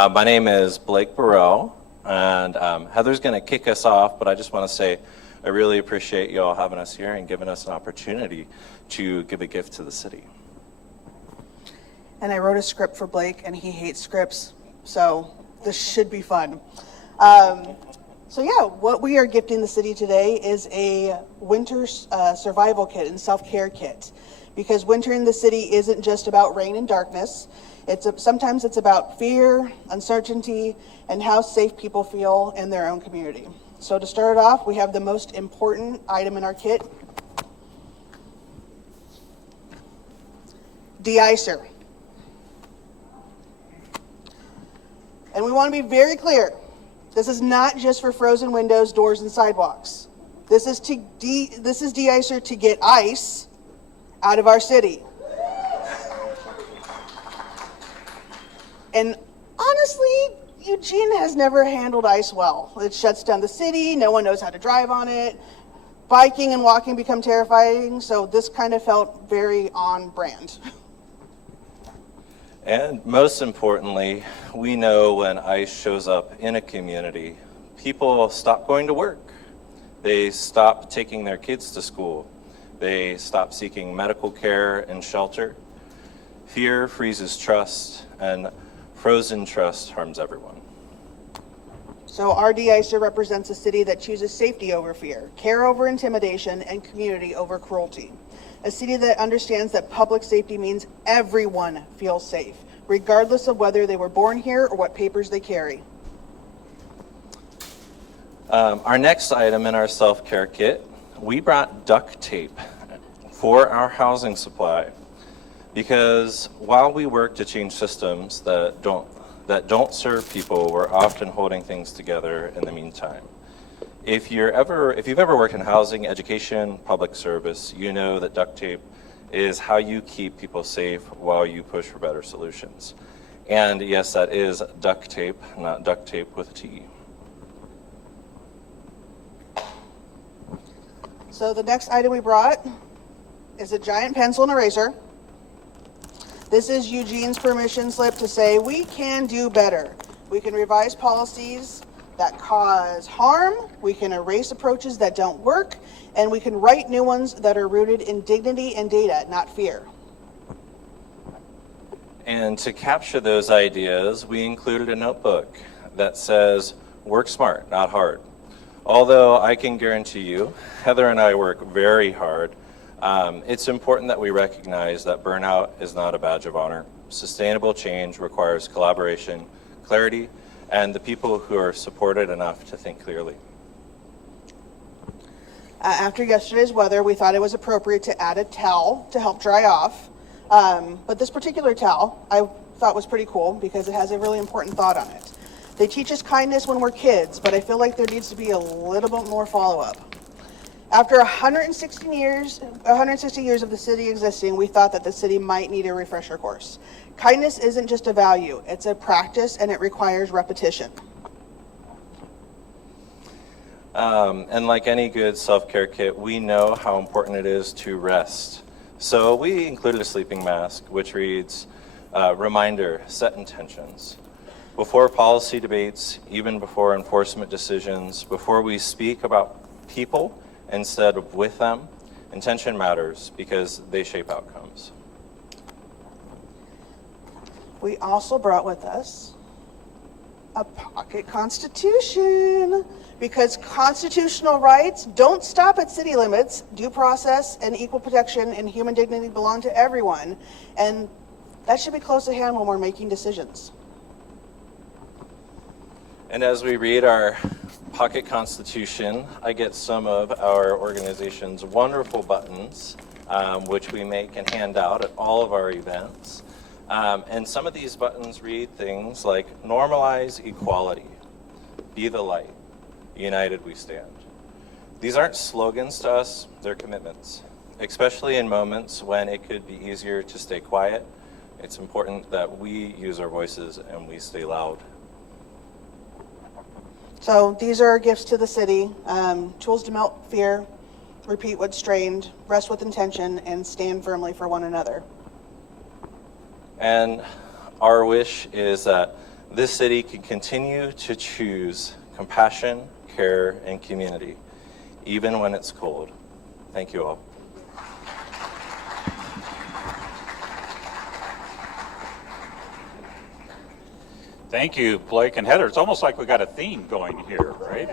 My name is Blake Burrell, and Heather's going to kick us off, but I just want to say I really appreciate you all having us here and giving us an opportunity to give a gift to the city. And I wrote a script for Blake, and he hates scripts, so this should be fun. So yeah, what we are gifting the city today is a winter survival kit and self-care kit, because winter in the city isn't just about rain and darkness. Sometimes it's about fear, uncertainty, and how safe people feel in their own community. So to start it off, we have the most important item in our kit, de-icer. And we want to be very clear. This is not just for frozen windows, doors, and sidewalks. This is de-icer to get ice out of our city. And honestly, Eugene has never handled ice well. It shuts down the city, no one knows how to drive on it. Biking and walking become terrifying, so this kind of felt very on brand. And most importantly, we know when ice shows up in a community, people stop going to work. They stop taking their kids to school. They stop seeking medical care and shelter. Fear freezes trust, and frozen trust harms everyone. So our de-icer represents a city that chooses safety over fear, care over intimidation, and community over cruelty. A city that understands that public safety means everyone feels safe, regardless of whether they were born here or what papers they carry. Our next item in our self-care kit, we brought duct tape for our housing supply. Because while we work to change systems that don't serve people, we're often holding things together in the meantime. If you've ever worked in housing, education, public service, you know that duct tape is how you keep people safe while you push for better solutions. And yes, that is duct tape, not duct tape with a T. So the next item we brought is a giant pencil and eraser. This is Eugene's permission slip to say we can do better. We can revise policies that cause harm, we can erase approaches that don't work, and we can write new ones that are rooted in dignity and data, not fear. And to capture those ideas, we included a notebook that says, work smart, not hard. Although I can guarantee you, Heather and I work very hard. It's important that we recognize that burnout is not a badge of honor. Sustainable change requires collaboration, clarity, and the people who are supported enough to think clearly. After yesterday's weather, we thought it was appropriate to add a towel to help dry off. But this particular towel I thought was pretty cool because it has a really important thought on it. They teach us kindness when we're kids, but I feel like there needs to be a little bit more follow-up. After 160 years of the city existing, we thought that the city might need a refresher course. Kindness isn't just a value, it's a practice and it requires repetition. And like any good self-care kit, we know how important it is to rest. So we included a sleeping mask, which reads, reminder, set intentions. Before policy debates, even before enforcement decisions, before we speak about people, instead of with them, intention matters because they shape outcomes. We also brought with us a pocket constitution because constitutional rights don't stop at city limits. Due process and equal protection and human dignity belong to everyone, and that should be close at hand when we're making decisions. And as we read our pocket constitution, I get some of our organization's wonderful buttons, which we make and hand out at all of our events. And some of these buttons read things like normalize equality, be the light, united we stand. These aren't slogans to us, they're commitments, especially in moments when it could be easier to stay quiet. It's important that we use our voices and we stay loud. So these are our gifts to the city. Tools to melt fear, repeat what's strained, rest with intention, and stand firmly for one another. And our wish is that this city can continue to choose compassion, care, and community, even when it's cold. Thank you all. Thank you, Blake and Heather. It's almost like we got a theme going here, right?